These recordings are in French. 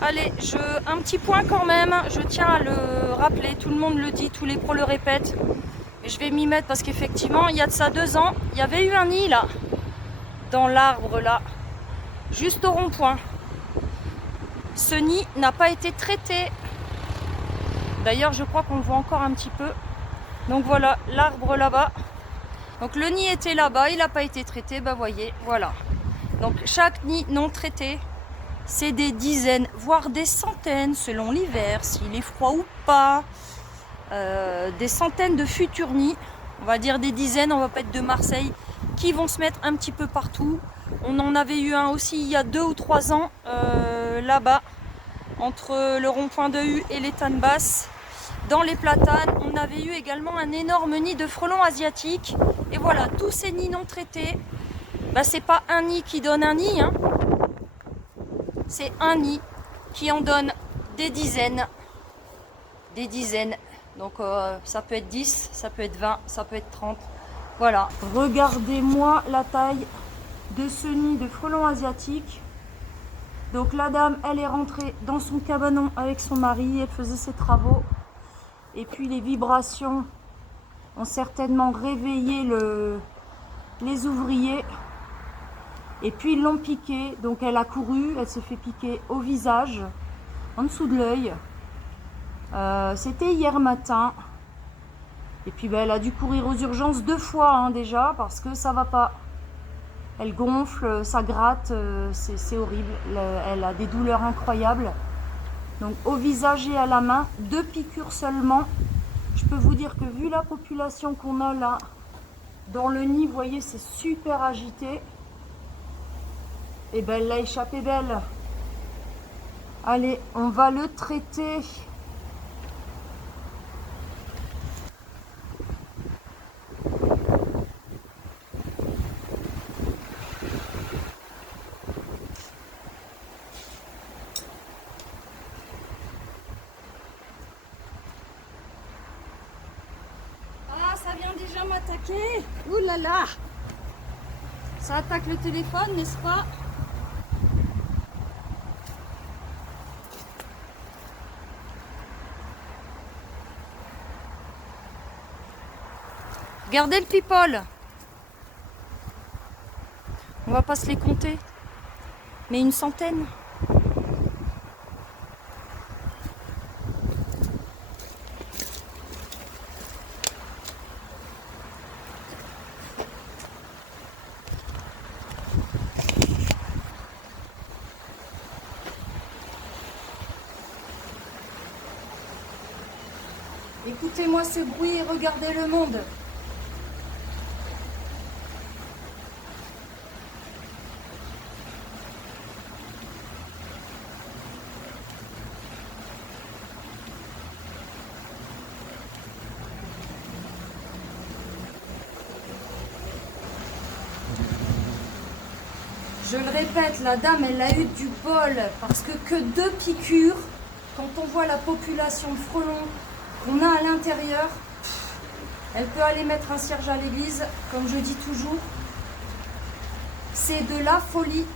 Allez, un petit point quand même, je tiens à le rappeler, tout le monde le dit, tous les pros le répètent. Et je vais m'y mettre parce qu'effectivement, il y a de ça 2 ans, il y avait eu un nid là, dans l'arbre là, juste au rond-point. Ce nid n'a pas été traité. D'ailleurs, je crois qu'on le voit encore un petit peu. Donc voilà, l'arbre là-bas. Donc le nid était là-bas, il n'a pas été traité, bah voyez, voilà. Donc chaque nid non traité, c'est des dizaines, voire des centaines, selon l'hiver, s'il est froid ou pas. Des centaines de futurs nids, on va dire des dizaines, on va pas être de Marseille, qui vont se mettre un petit peu partout. On en avait eu un aussi il y a 2 ou 3 ans, là-bas, entre le rond-point de Hu et l'étang de Basse. Dans les platanes, on avait eu également un énorme nid de frelons asiatiques. Et voilà, tous ces nids non traités, bah, c'est pas un nid qui donne un nid, hein. C'est un nid qui en donne des dizaines. Des dizaines. Donc ça peut être 10, ça peut être 20, ça peut être 30. Voilà. Regardez-moi la taille de ce nid de frelons asiatiques. Donc la dame, elle est rentrée dans son cabanon avec son mari, elle faisait ses travaux. Et puis les vibrations ont certainement réveillé les ouvriers. Et puis ils l'ont piquée. Donc elle a couru, elle s'est fait piquer au visage, en dessous de l'œil. C'était hier matin. Et puis ben, elle a dû courir aux urgences 2 fois hein, déjà parce que ça va pas. Elle gonfle, ça gratte, c'est horrible. Elle a des douleurs incroyables. Donc au visage et à la main, 2 piqûres seulement. Je peux vous dire que vu la population qu'on a là dans le nid, vous voyez, c'est super agité. Et ben elle l'a échappé belle. Allez, on va le traiter. Ça vient déjà m'attaquer. Ouh là là. Ça attaque le téléphone, n'est-ce pas? Regardez le people. On va pas se les compter. Mais une centaine. Écoutez-moi ce bruit et regardez le monde. Je le répète, la dame, elle a eu du bol parce que 2 piqûres, quand on voit la population de frelons qu'on a à l'intérieur, elle peut aller mettre un cierge à l'église, comme je dis toujours. C'est de la folie.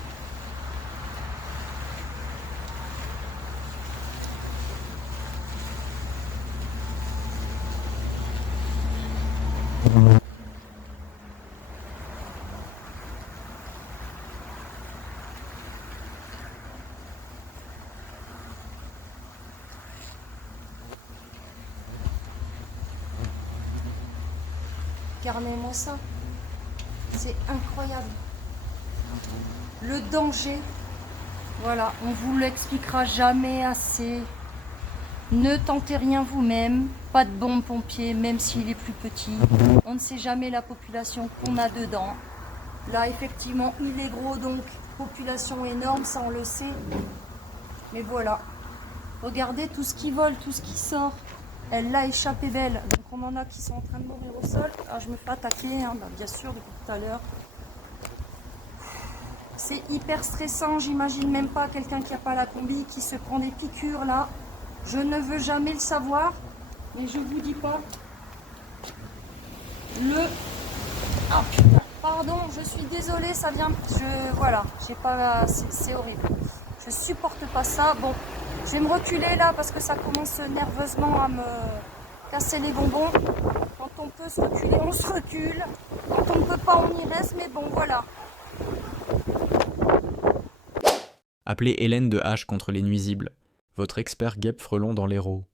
Regardez-moi ça. C'est incroyable. Le danger. Voilà, on vous l'expliquera jamais assez. Ne tentez rien vous-même. Pas de bombe pompier, même s'il est plus petit. On ne sait jamais la population qu'on a dedans. Là, effectivement, il est gros, donc population énorme, ça on le sait. Mais voilà. Regardez tout ce qui vole, tout ce qui sort. Elle l'a échappé belle. Donc on en a qui sont en train de mourir au sol. Ah, je me fais attaquer, hein, bah, bien sûr, depuis tout à l'heure. C'est hyper stressant. J'imagine même pas quelqu'un qui n'a pas la combi, qui se prend des piqûres là. Je ne veux jamais le savoir. Mais je vous dis pas. Ah putain, pardon, je suis désolée, ça vient. Voilà, j'ai pas. C'est horrible. Je supporte pas ça. Bon, je vais me reculer là parce que ça commence nerveusement à me casser les bonbons. Quand on peut se reculer, on se recule. Quand on ne peut pas, on y reste. Mais bon, voilà. Appelez Hélène de H contre les nuisibles, votre expert guêpe frelon dans l'Hérault.